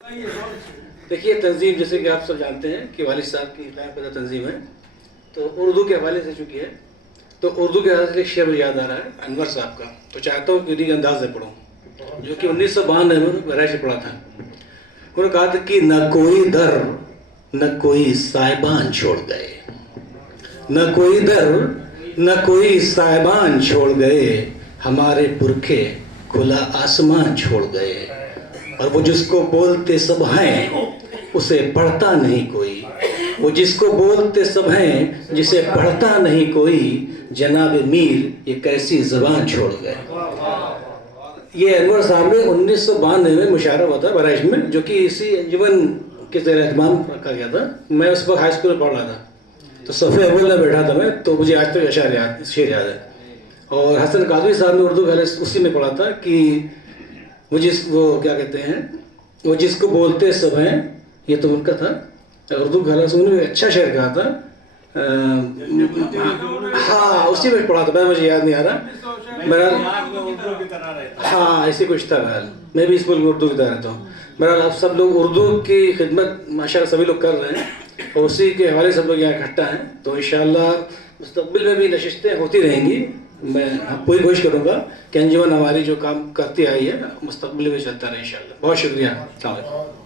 دیکھیے تنظیم جیسے کہ آپ سب جانتے ہیں کہ والد صاحب کی قائم کردہ تنظیم ہے، تو اردو کے حوالے سے چکی ہے، تو اردو کے حوالے سے ایک شعر مجھے یاد آ رہا ہے انور صاحب کا، تو چاہتا ہوں کہ انہیں کے انداز میں پڑھوں، جو کہ 1992 میں بہرائچ سے پڑھا تھا۔ انہوں نے کہا تھا کہ نہ کوئی در نہ کوئی صاحبان چھوڑ گئے، نہ کوئی در نہ کوئی صاحبان چھوڑ گئے، ہمارے پرکھے کھلا آسمان چھوڑ گئے، اور وہ جس کو بولتے سب ہیں اسے پڑھتا نہیں کوئی، وہ جس کو بولتے سب ہیں جسے پڑھتا نہیں کوئی، جناب میر یہ کیسی زبان چھوڑ گئے۔ یہ انور صاحب نے 1992 میں مشاعرہ ہوا تھا بہرائچ میں، جو کہ اسی انجمن کے زیر اہتمام رکھا گیا تھا۔ میں اس وقت ہائی اسکول میں پڑھ رہا تھا، تو صفحے اول میں بیٹھا تھا میں، تو مجھے آج تک شعر یاد ہے۔ اور حسن قادری صاحب نے اردو گھر اسی میں پڑھا تھا کہ وہ کیا کہتے ہیں، وہ جس کو بولتے سب ہیں، یہ تو ان کا تھا اردو گھر، انہوں نے اچھا شعر کہا تھا، ہاں اسی میں پڑھا تھا، مجھے یاد نہیں آ رہا، ہاں ایسی کچھ تھا۔ میں بھی اسکول میں اردو کی طرح رہتا ہوں۔ بہرحال آپ سب لوگ اردو کی خدمت ماشاءاللہ سبھی لوگ کر رہے ہیں، اور اسی کے حوالے سے سب لوگ یہاں اکٹھا ہیں، تو انشاءاللہ مستقبل میں بھی نشستیں ہوتی رہیں گی۔ میں پوری کوشش کروں گا کہ انجمن ہماری جو کام کرتی آئی ہے مستقبل میں چلتا رہے انشاءاللہ۔ بہت شکریہ، السلام علیکم۔